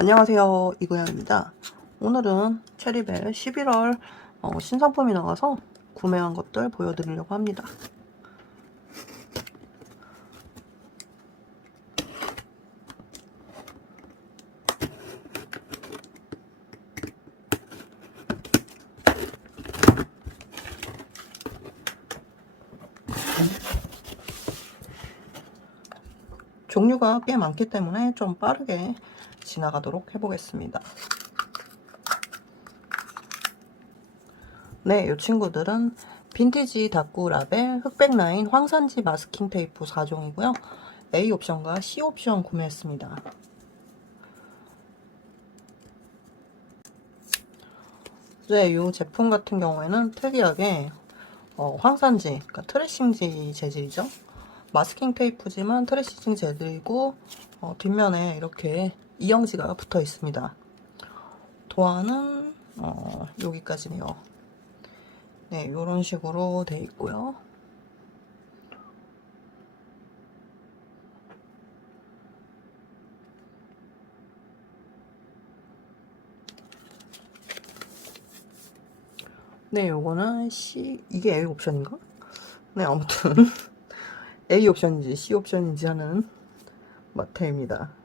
안녕하세요 이구영입니다. 오늘은 체리벨 11월 어, 신상품이 나와서 구매한 것들 보여드리려고 합니다. 종류가 꽤 많기 때문에 좀 빠르게 지나가도록 해보겠습니다. 네, 이 친구들은 빈티지 다꾸 라벨 흑백 라인 황산지 마스킹 테이프 4종이고요. A 옵션과 C 옵션 구매했습니다. 네, 이 제품 같은 경우에는 특이하게 어, 황산지, 그러니까 트레싱지 재질이죠. 마스킹 테이프지만 트레싱 재질이고 어, 뒷면에 이렇게 이영지가 붙어 있습니다. 도안은 어, 여기까지네요. 네, 이런 식으로 돼 있고요. 네, 요거는 C 이게 A 옵션인가? 네, 아무튼 A 옵션인지 C 옵션인지 하는 마테입니다.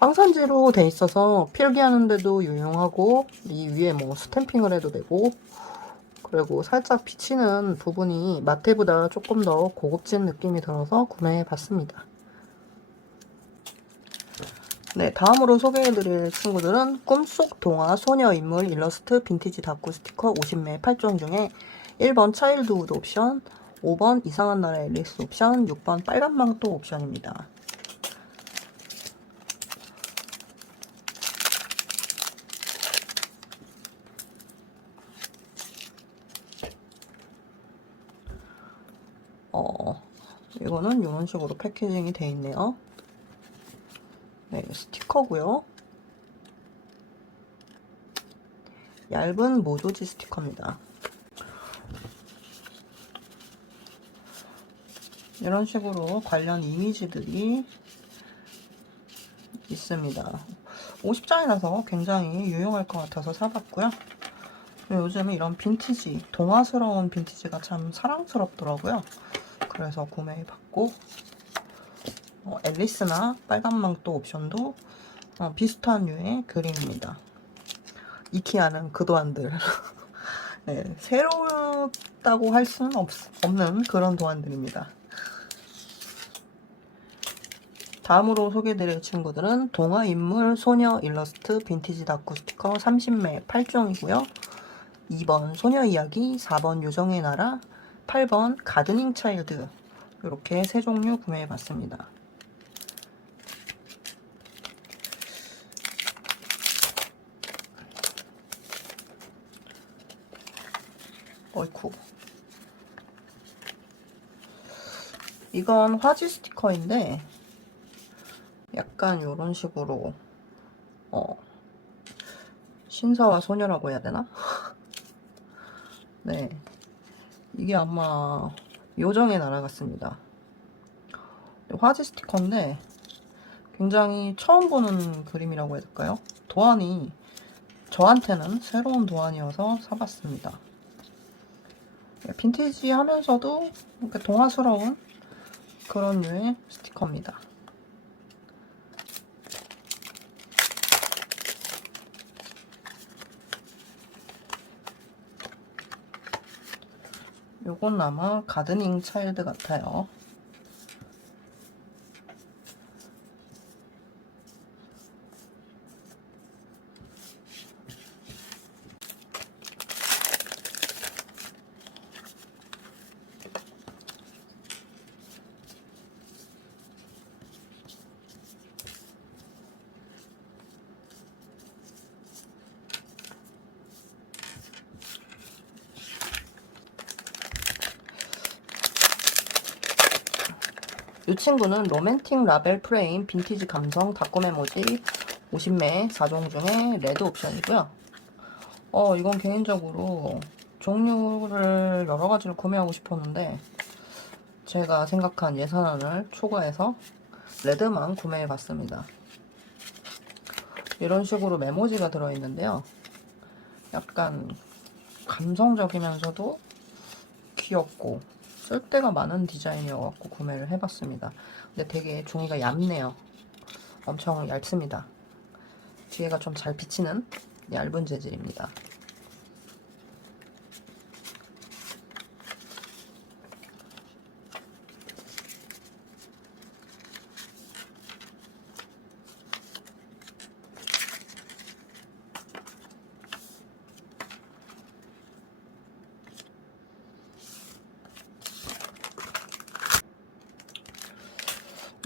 황산지로 돼 있어서 필기하는데도 유용하고 이 위에 뭐 스탬핑을 해도 되고 그리고 살짝 비치는 부분이 마테보다 조금 더 고급진 느낌이 들어서 구매해 봤습니다. 네, 다음으로 소개해드릴 친구들은 꿈속 동화 소녀 인물 일러스트 빈티지 다꾸 스티커 50매 8종 중에 1번 차일드우드 옵션, 5번 이상한 나라 앨리스 옵션, 6번 빨간 망토 옵션입니다. 어, 이 거는 이런 식으로 패키징이 되어 있네요. 네, 스티커고요. 얇은 모조지 스티커입니다. 이런 식으로 관련 이미지들이 있습니다. 50장이라서 굉장히 유용할 것 같아서 사봤고요. 요즘은 이런 빈티지, 동화스러운 빈티지가 참 사랑스럽더라고요. 그래서 구매해봤고 어, 앨리스나 빨간망토 옵션도 어, 비슷한 류의 그림입니다. 이키아는 그 도 안들 네, 새롭다고 할 수는 없, 없는 그런 도안들입니다. 다음으로 소개드릴 친구들은 동화 인물 소녀 일러스트 빈티지 다쿠 스티커 30매 8종이고요. 2번 소녀 이야기, 4번 요정의 나라, 8번 가드닝 차일드 이렇게 세 종류 구매해 봤습니다. 어이쿠 이건 화지 스티커인데 약간 이런 식으로 어 신사와 소녀라고 해야 되나? 네 이게 아마 요정의 나라 같습니다 화지 스티커인데 굉장히 처음 보는 그림이라고 해야 될까요? 도안이 저한테는 새로운 도안이어서 사봤습니다 빈티지 하면서도 이렇게 동화스러운 그런 류의 스티커입니다. 요건 아마 가드닝 차일드 같아요. 이 친구는 로맨틱 라벨 프레임 빈티지 감성 다꾸메 모지 50매 4종 중에 레드 옵션이고요. 어 이건 개인적으로 종류를 여러 가지를 구매하고 싶었는데 제가 생각한 예산안을 초과해서 레드만 구매해 봤습니다. 이런 식으로 메모지가 들어있는데요. 약간 감성적이면서도 귀엽고 쓸데가 많은 디자인이어갖고 구매를 해봤습니다. 근데 되게 종이가 얇네요. 엄청 얇습니다. 뒤에가 좀 잘 비치는 얇은 재질입니다.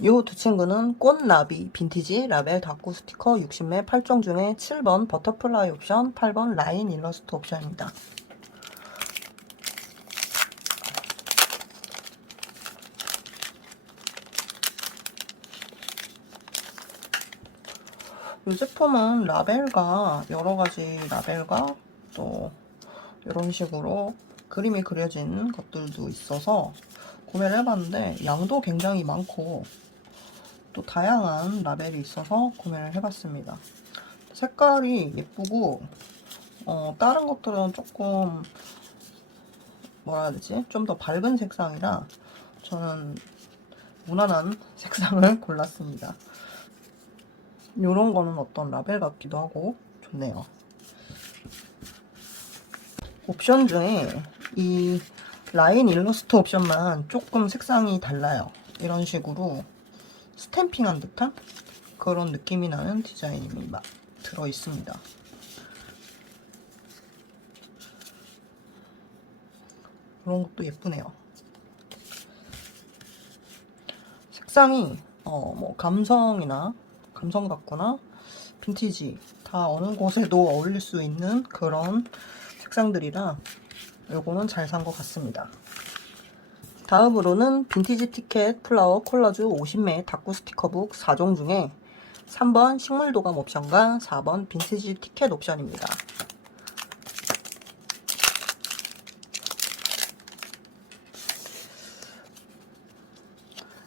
이두 친구는 꽃나비 빈티지 라벨 다꾸 스티커 60매 8종 중에 7번 버터플라이 옵션, 8번 라인 일러스트 옵션입니다. 이 제품은 라벨과 여러 가지 라벨과 또 이런 식으로 그림이 그려진 것들도 있어서 구매를 해봤는데 양도 굉장히 많고 또 다양한 라벨이 있어서 구매를 해봤습니다. 색깔이 예쁘고 어, 다른 것들은 조금 뭐라 해야 되지? 좀 더 밝은 색상이라 저는 무난한 색상을 골랐습니다. 이런 거는 어떤 라벨 같기도 하고 좋네요. 옵션 중에 이 라인 일러스트 옵션만 조금 색상이 달라요. 이런 식으로 스탬핑한 듯한 그런 느낌이 나는 디자인이 막 들어 있습니다. 이런 것도 예쁘네요. 색상이 어 뭐 감성이나 감성 같거나 빈티지 다 어느 곳에도 어울릴 수 있는 그런 색상들이라 요거는 잘 산 것 같습니다. 다음으로는 빈티지 티켓 플라워 콜라주 50매 다꾸 스티커북 4종 중에 3번 식물 도감 옵션과 4번 빈티지 티켓 옵션입니다.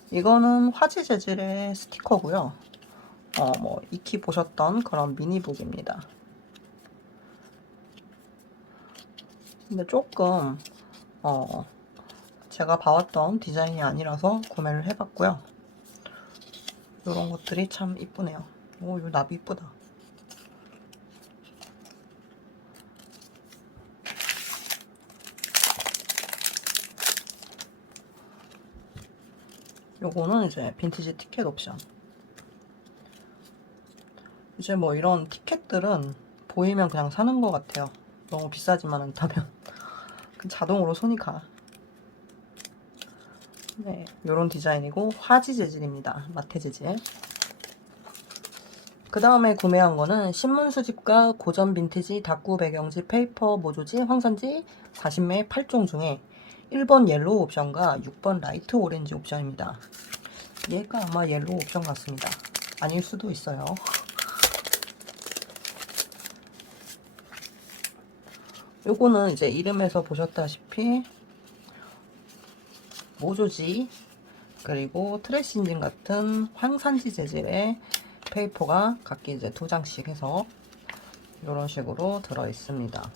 이거는 화지 재질의 스티커고요. 어, 뭐 익히 보셨던 그런 미니북입니다. 근데 조금 어, 제가 봐왔던 디자인이 아니라서 구매를 해봤고요. 이런 것들이 참 이쁘네요. 오, 이 나비 이쁘다. 요거는 이제 빈티지 티켓 옵션. 이제 뭐 이런 티켓들은 보이면 그냥 사는 것 같아요. 너무 비싸지만 않다면. 자동으로 손이 가. 네, 요런 디자인이고 화지 재질입니다. 마테 재질. 그 다음에 구매한 거는 신문 수집과 고전 빈티지 다꾸 배경지 페이퍼 모조지 황산지 40매 8종 중에 1번 옐로우 옵션과 6번 라이트 오렌지 옵션입니다. 얘가 아마 옐로우 옵션 같습니다. 아닐 수도 있어요. 요거는 이제 이름에서 보셨다시피 모조지 그리고 트레싱진 같은 황산지 재질의 페이퍼가 각기 이제 두 장씩 해서 이런 식으로 들어 있습니다.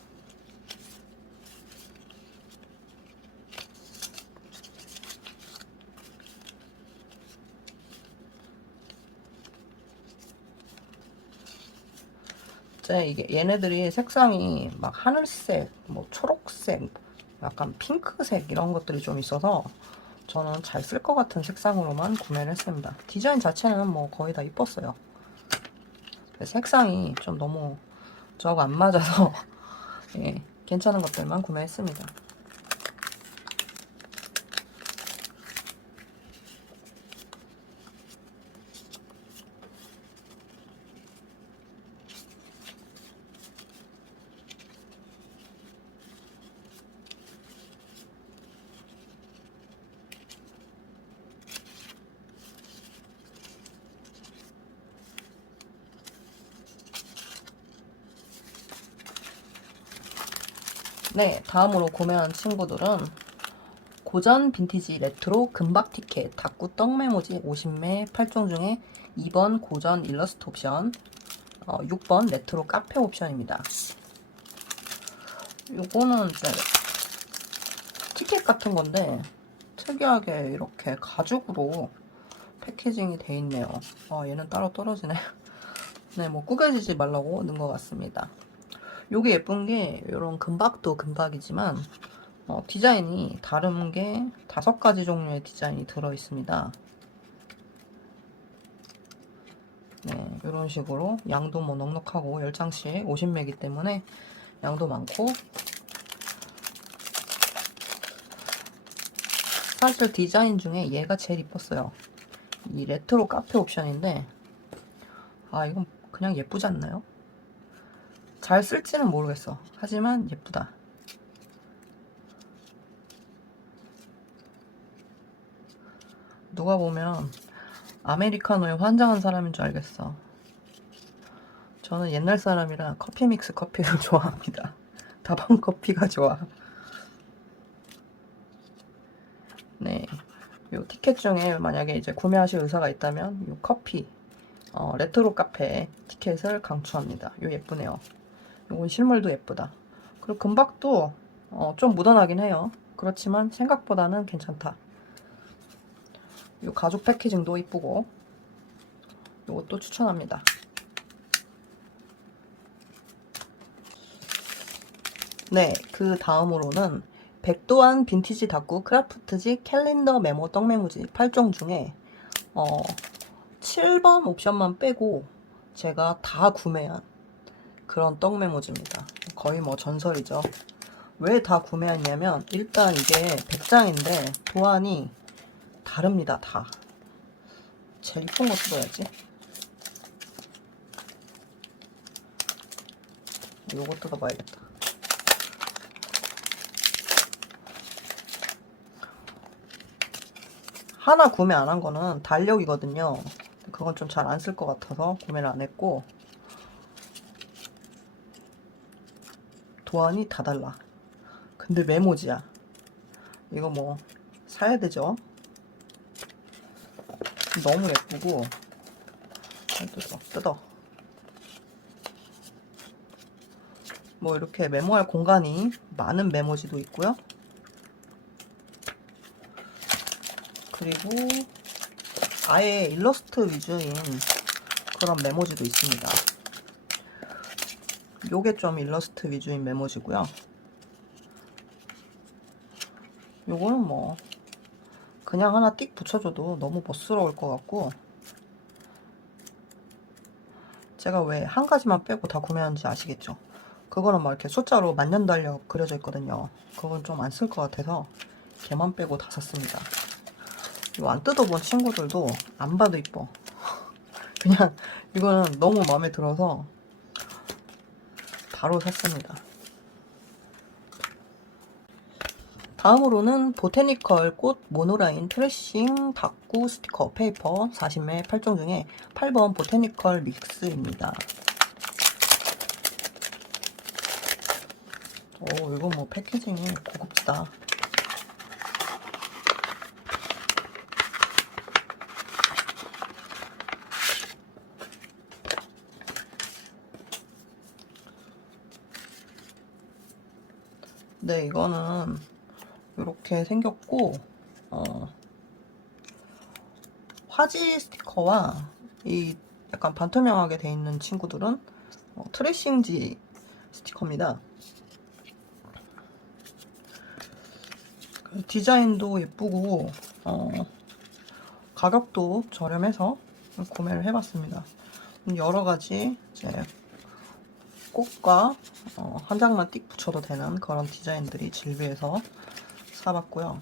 이게 얘네들이 색상이 막 하늘색, 뭐 초록색, 약간 핑크색 이런 것들이 좀 있어서 저는 잘 쓸 것 같은 색상으로만 구매를 했습니다. 디자인 자체는 뭐 거의 다 이뻤어요. 색상이 좀 너무 저하고 안 맞아서 예, 괜찮은 것들만 구매했습니다. 네, 다음으로 구매한 친구들은 고전 빈티지 레트로 금박 티켓 다꾸 떡 메모지 50매 8종 중에 2번 고전 일러스트 옵션 어, 6번 레트로 카페 옵션입니다. 요거는 이제 티켓 같은 건데 특이하게 이렇게 가죽으로 패키징이 돼 있네요. 아, 얘는 따로 떨어지네. 네, 뭐 구겨지지 말라고 넣은 것 같습니다. 요게 예쁜 게 이런 금박도 금박이지만 어, 디자인이 다른 게 다섯 가지 종류의 디자인이 들어 있습니다. 네, 이런 식으로 양도 뭐 넉넉하고 10장씩 50매기 때문에 양도 많고 사실 디자인 중에 얘가 제일 이뻤어요. 이 레트로 카페 옵션인데 아 이건 그냥 예쁘지 않나요? 잘 쓸지는 모르겠어. 하지만 예쁘다. 누가 보면 아메리카노에 환장한 사람인 줄 알겠어. 저는 옛날 사람이라 커피 믹스 커피를 좋아합니다. 다방 커피가 좋아. 네. 요 티켓 중에 만약에 이제 구매하실 의사가 있다면 요 커피 어, 레트로 카페 티켓을 강추합니다. 요 예쁘네요. 요건 실물도 예쁘다. 그리고 금박도 어, 좀 묻어나긴 해요. 그렇지만 생각보다는 괜찮다. 요 가죽 패키징도 이쁘고 요것도 추천합니다. 네, 그 다음으로는 백도안 빈티지 다꾸 크라프트지 캘린더 메모 떡메모지 8종 중에 어, 7번 옵션만 빼고 제가 다 구매한 그런 떡 메모지입니다. 거의 뭐 전설이죠. 왜 다 구매했냐면 일단 이게 100장인데 도안이 다릅니다. 다. 제일 이쁜 거 뜯어야지. 요거 뜯어봐야겠다. 하나 구매 안 한 거는 달력이거든요. 그건 좀 잘 안 쓸 것 같아서 구매를 안 했고 도안이 다 달라. 근데 메모지야. 이거 뭐 사야 되죠? 너무 예쁘고 잘 뜯어 뜯어 뭐 이렇게 메모할 공간이 많은 메모지도 있고요. 그리고 아예 일러스트 위주인 그런 메모지도 있습니다. 요게 좀 일러스트 위주인 메모지고요. 요거는 뭐 그냥 하나 띡 붙여줘도 너무 멋스러울 것 같고 제가 왜 한 가지만 빼고 다 구매하는지 아시겠죠? 그거는 막 이렇게 숫자로 만년 달력 그려져 있거든요. 그건 좀 안 쓸 것 같아서 걔만 빼고 다 샀습니다. 이거 안 뜯어본 친구들도 안 봐도 이뻐. 그냥 이거는 너무 마음에 들어서 바로 샀습니다. 다음으로는 보테니컬 꽃 모노라인 트레싱 다꾸 스티커 페이퍼 40매 8종 중에 8번 보테니컬 믹스입니다. 오, 이거 뭐 패키징이 고급지다. 네, 이거는 이렇게 생겼고, 어, 화지 스티커와 이 약간 반투명하게 돼 있는 친구들은 어, 트레싱지 스티커입니다. 그 디자인도 예쁘고, 어, 가격도 저렴해서 구매를 해봤습니다. 여러 가지 이제 꽃과 어, 한 장만 띡 붙여도 되는 그런 디자인들이 질비해서 사봤고요.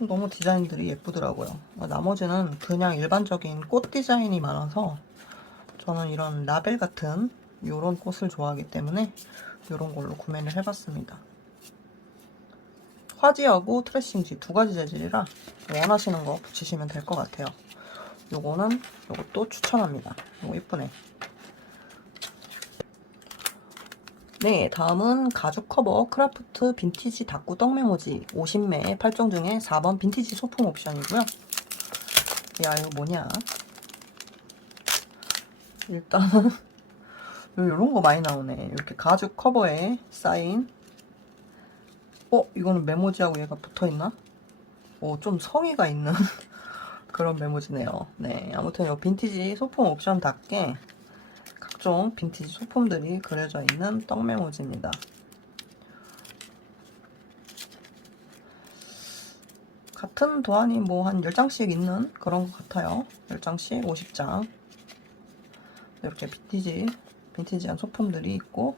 너무 디자인들이 예쁘더라고요. 나머지는 그냥 일반적인 꽃 디자인이 많아서 저는 이런 라벨 같은 이런 꽃을 좋아하기 때문에 이런 걸로 구매를 해봤습니다. 화지하고 트레싱지 두 가지 재질이라 원하시는 거 붙이시면 될 것 같아요. 요거는 요것도 추천합니다. 요거 예쁘네. 네, 다음은 가죽 커버 크라프트 빈티지 다꾸 떡메모지 50매 8종 중에 4번 빈티지 소품 옵션이고요. 야, 이거 뭐냐? 일단은 이런 거 많이 나오네. 이렇게 가죽 커버에 쌓인 어? 이거는 메모지하고 얘가 붙어있나? 오, 좀 성의가 있는 그런 메모지네요. 네, 아무튼 이 빈티지 소품 옵션답게 각종 빈티지 소품들이 그려져 있는 떡 메모지입니다. 같은 도안이 뭐 한 10장씩 있는 그런 것 같아요. 10장씩 50장. 이렇게 빈티지, 빈티지한 소품들이 있고,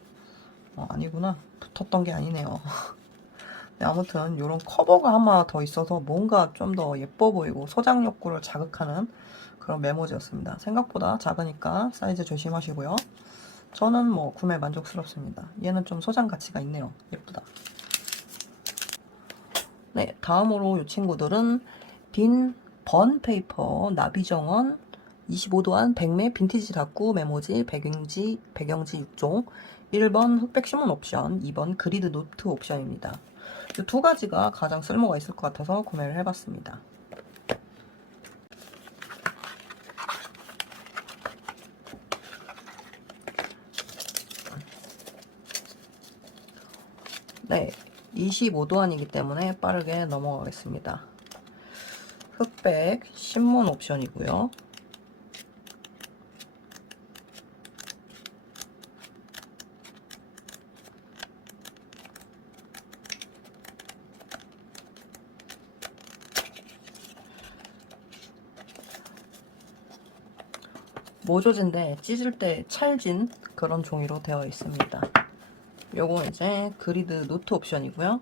어, 아니구나. 붙었던 게 아니네요. 네, 아무튼 이런 커버가 하나 더 있어서 뭔가 좀 더 예뻐 보이고 소장 욕구를 자극하는 그런 메모지였습니다. 생각보다 작으니까 사이즈 조심하시고요. 저는 뭐 구매 만족스럽습니다. 얘는 좀 소장 가치가 있네요. 예쁘다. 네, 다음으로 이 친구들은 빈 번 페이퍼 나비정원 25도안 백매 빈티지 다꾸 메모지 배경지 배경지 6종 1번 흑백 신문 옵션 2번 그리드 노트 옵션입니다. 이 두 가지가 가장 쓸모가 있을 것 같아서 구매를 해봤습니다. 네, 25도안이기 때문에 빠르게 넘어가겠습니다. 흑백 신문 옵션이고요. 모조지인데 찢을 때 찰진 그런 종이로 되어 있습니다. 요거 이제 그리드 노트 옵션이고요.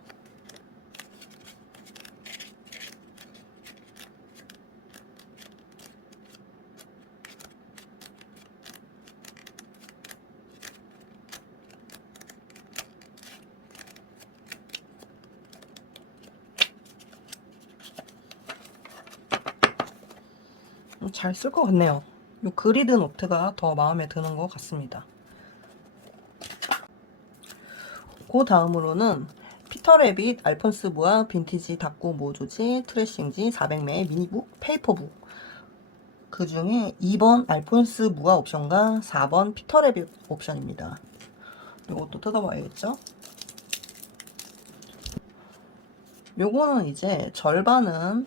잘 쓸 것 같네요. 요 그리드 노트가 더 마음에 드는 것 같습니다. 그 다음으로는 피터래빗 알폰스 부와 빈티지 닭구 모조지 트레싱지 400매 미니북 페이퍼북 그 중에 2번 알폰스 무아 옵션과 4번 피터래빗 옵션입니다. 이것도 뜯어봐야겠죠? 요거는 이제 절반은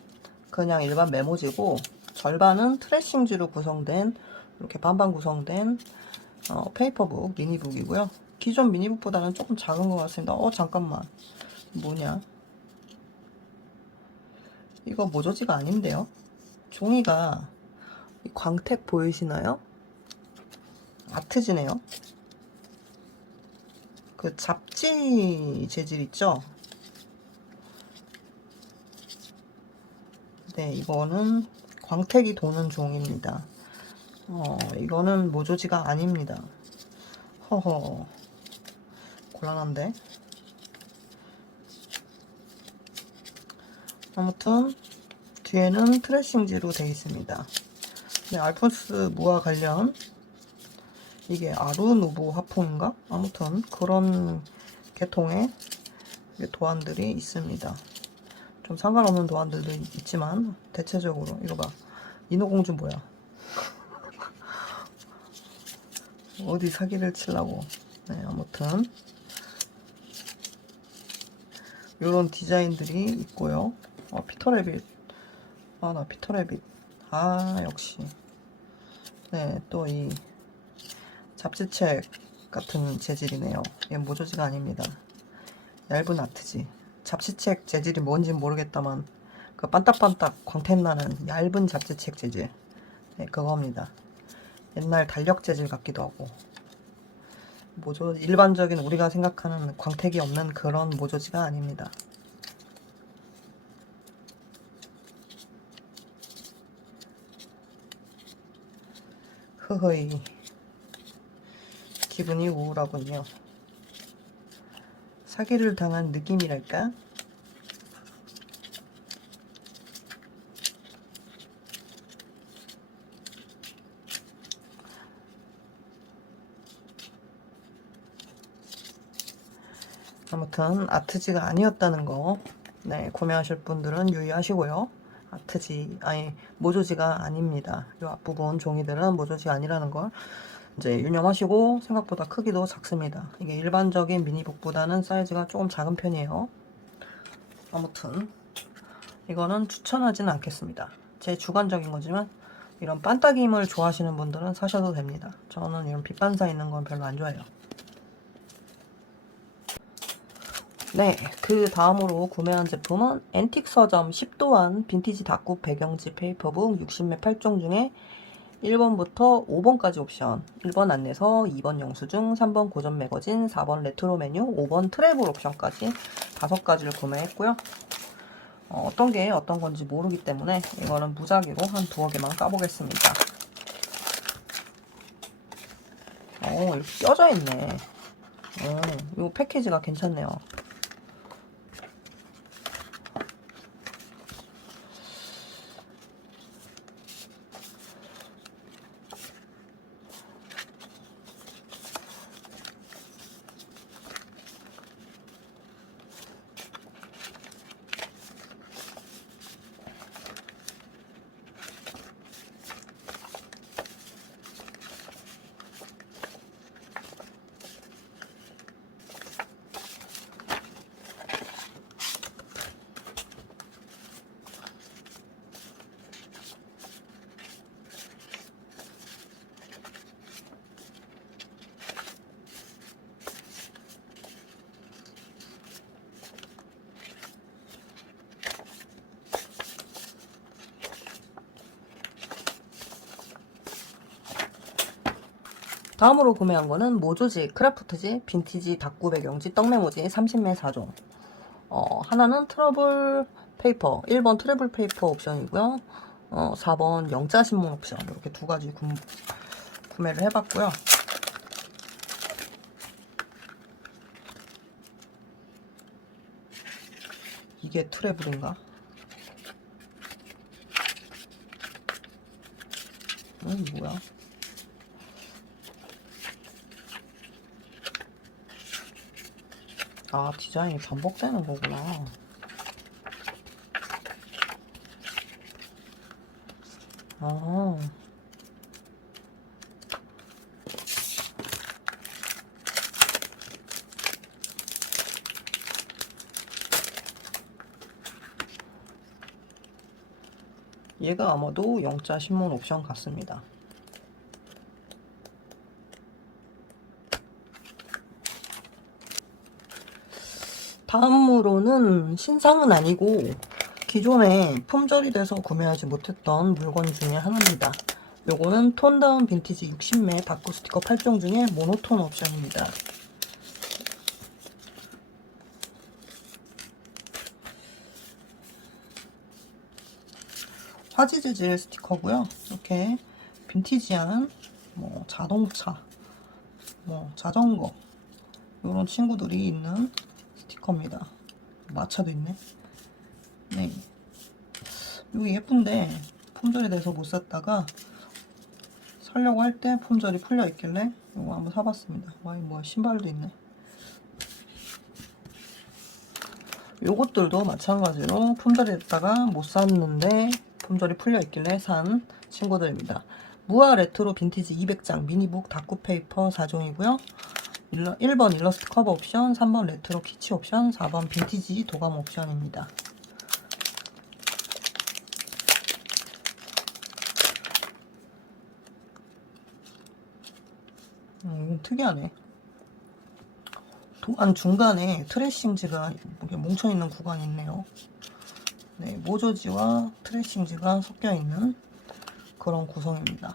그냥 일반 메모지고 절반은 트레싱지로 구성된 이렇게 반반 구성된 어, 페이퍼북 미니북이고요. 기존 미니북보다는 조금 작은 것 같습니다. 어 잠깐만 뭐냐? 이거 모조지가 아닌데요? 종이가 이 광택 보이시나요? 아트지네요. 그 잡지 재질 있죠? 네, 이거는 광택이 도는 종입니다. 어, 이거는 모조지가 아닙니다. 허허. 곤란한데. 아무튼, 뒤에는 트레싱지로 되어 있습니다. 네, 알폰스 무와 관련, 이게 아루누보 화풍인가? 아무튼, 그런 계통의 도안들이 있습니다. 좀 상관없는 도안들도 있지만 대체적으로 이거 봐 인어공주 뭐야 어디 사기를 치려고 네 아무튼 이런 디자인들이 있고요. 어, 피터래빗. 아 나 피터래빗. 아 역시. 네 또 이 잡지책 같은 재질이네요. 얘 모조지가 아닙니다. 얇은 아트지. 잡지책 재질이 뭔지 모르겠다만 그 반딱반딱 광택 나는 얇은 잡지책 재질. 네, 그겁니다. 옛날 달력 재질 같기도 하고 모조 일반적인 우리가 생각하는 광택이 없는 그런 모조지가 아닙니다. 흐흐이 기분이 우울하군요. 사기를 당한 느낌이랄까? 아무튼 아트지가 아니었다는 거 네, 구매하실 분들은 유의하시고요. 아트지 아니 모조지가 아닙니다. 이 앞부분 종이들은 모조지가 아니라는 걸 이제 유념하시고 생각보다 크기도 작습니다. 이게 일반적인 미니북보다는 사이즈가 조금 작은 편이에요. 아무튼 이거는 추천하지는 않겠습니다. 제 주관적인 거지만 이런 반딱임을 좋아하시는 분들은 사셔도 됩니다. 저는 이런 빛반사 있는 건 별로 안 좋아해요. 네, 그 다음으로 구매한 제품은 앤틱 서점 10도안 빈티지 다꾸 배경지 페이퍼북 60매 8종 중에 1번부터 5번까지 옵션 1번 안내서, 2번 영수증, 3번 고전 매거진, 4번 레트로 메뉴, 5번 트래블 옵션까지 5가지를 구매했고요. 어, 어떤 게 어떤 건지 모르기 때문에 이거는 무작위로 한 두어 개만 까보겠습니다. 어, 이렇게 껴져 있네. 어, 이 패키지가 괜찮네요. 다음으로 구매한 거는 모조지, 크래프트지, 빈티지, 다꾸 배경지, 떡메모지 30매 4종. 어, 하나는 트러블 페이퍼, 1번 트러블 페이퍼 옵션이고요. 어, 4번 영자 신문 옵션. 이렇게 두 가지 구, 구매를 해봤고요. 이게 트래블인가? 음, 뭐야? 아, 디자인이 반복되는 거구나. 아. 얘가 아마도 영자 신문 옵션 같습니다. 다음으로는 신상은 아니고 기존에 품절이 돼서 구매하지 못했던 물건 중에 하나입니다. 요거는 톤다운 빈티지 60매 다크 스티커 8종 중에 모노톤 옵션입니다. 화지 재질 스티커고요. 이렇게 빈티지한 뭐 자동차, 뭐 자전거 이런 친구들이 있는 스티커입니다. 마차도 있네. 네. 이게 예쁜데 품절이 돼서 못 샀다가 살려고 할 때 품절이 풀려 있길래 이거 한번 사봤습니다. 와, 뭐 신발도 있네. 요것들도 마찬가지로 품절이 됐다가 못 샀는데 품절이 풀려 있길래 산 친구들입니다. 무아 레트로 빈티지 200장 미니북 다쿠 페이퍼 4종이고요. 1번 일러스트 커버 옵션, 3번 레트로 키치 옵션, 4번 빈티지 도감 옵션입니다. 음, 특이하네. 도안 중간에 트레싱지가 뭉쳐있는 구간이 있네요. 네, 모조지와 트레싱지가 섞여있는 그런 구성입니다.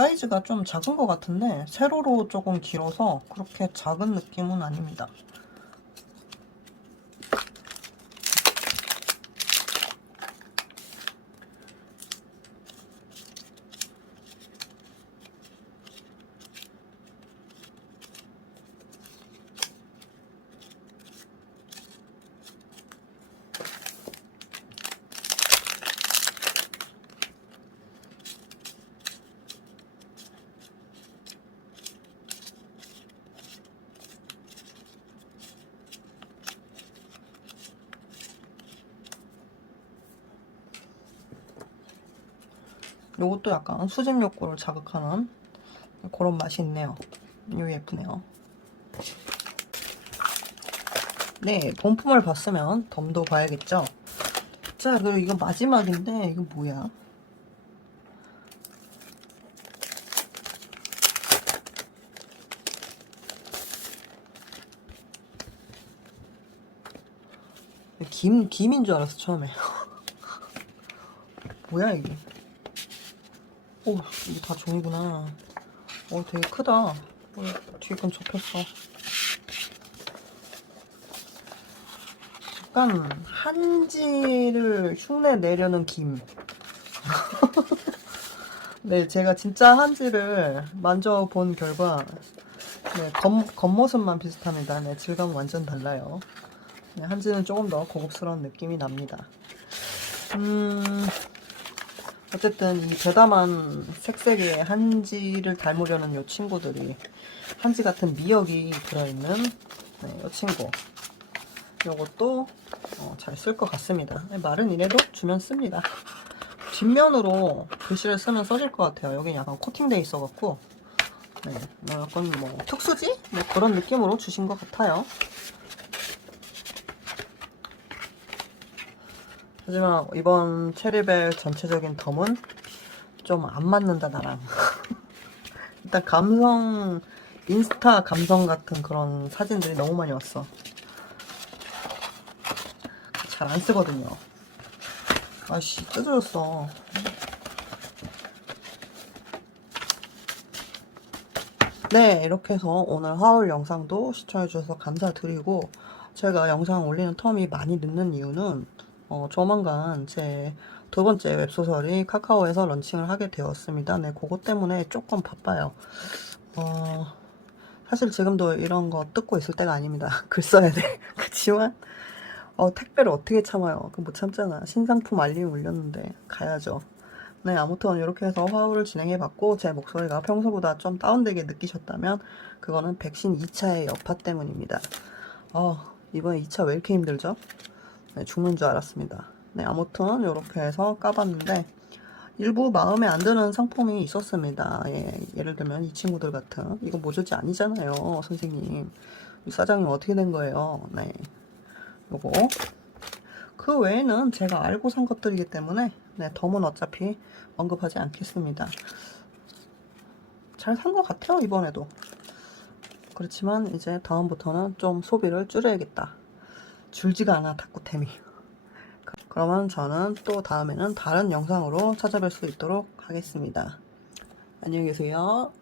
사이즈가 좀 작은 것 같은데 세로로 조금 길어서 그렇게 작은 느낌은 아닙니다. 요것도 약간 수집 욕구를 자극하는 그런 맛이 있네요. 이거 예쁘네요. 네, 본품을 봤으면 덤도 봐야겠죠? 자, 그리고 이거 마지막인데, 이거 뭐야? 김, 김인 줄 알았어, 처음에. 뭐야, 이게? 오, 이게 다 종이구나. 어, 되게 크다. 어, 뒤에 건 접혔어. 약간 한지를 흉내 내려는 김. 네, 제가 진짜 한지를 만져본 결과 네, 겉, 겉모습만 비슷합니다. 네, 질감은 완전 달라요. 네, 한지는 조금 더 고급스러운 느낌이 납니다. 음, 어쨌든 이 대담한 색색의 한지를 닮으려는 이 친구들이 한지 같은 미역이 들어있는 네, 이 친구. 요것도 어, 잘쓸 것 같습니다. 네, 말은 이래도 주면 씁니다. 뒷면으로 글씨를 쓰면 써질 것 같아요. 여기 약간 코팅돼 있어 갖고 네, 뭐 약간 뭐 특수지? 뭐 그런 느낌으로 주신 것 같아요. 하지만 이번 체리벨 전체적인 덤은 좀 안 맞는다 나랑. 일단 감성 인스타 감성 같은 그런 사진들이 너무 많이 왔어. 잘 안 쓰거든요. 아씨 뜯어졌어. 네 이렇게 해서 오늘 하울 영상도 시청해주셔서 감사드리고 제가 영상 올리는 텀이 많이 늦는 이유는 어, 조만간 제 두 번째 웹소설이 카카오에서 런칭을 하게 되었습니다. 네, 그것 때문에 조금 바빠요. 어, 사실 지금도 이런 거 뜯고 있을 때가 아닙니다. 글 써야 돼. 그치만, 어, 택배를 어떻게 참아요? 그 못 참잖아. 신상품 알림이 울렸는데, 가야죠. 네, 아무튼 이렇게 해서 화우를 진행해봤고, 제 목소리가 평소보다 좀 다운되게 느끼셨다면, 그거는 백신 2차의 여파 때문입니다. 어, 이번에 2차 왜 이렇게 힘들죠? 네, 죽는 줄 알았습니다. 네, 아무튼 이렇게 해서 까봤는데 일부 마음에 안 드는 상품이 있었습니다. 예, 예를 들면 이 친구들 같은 이거 모조지 아니잖아요, 선생님. 이 사장님 어떻게 된 거예요? 네, 요거 그 외에는 제가 알고 산 것들이기 때문에 네, 덤은 어차피 언급하지 않겠습니다. 잘 산 것 같아요, 이번에도. 그렇지만 이제 다음부터는 좀 소비를 줄여야겠다. 줄지가 않아, 탁구템이. 그러면 저는 또 다음에는 다른 영상으로 찾아뵐 수 있도록 하겠습니다. 안녕히 계세요.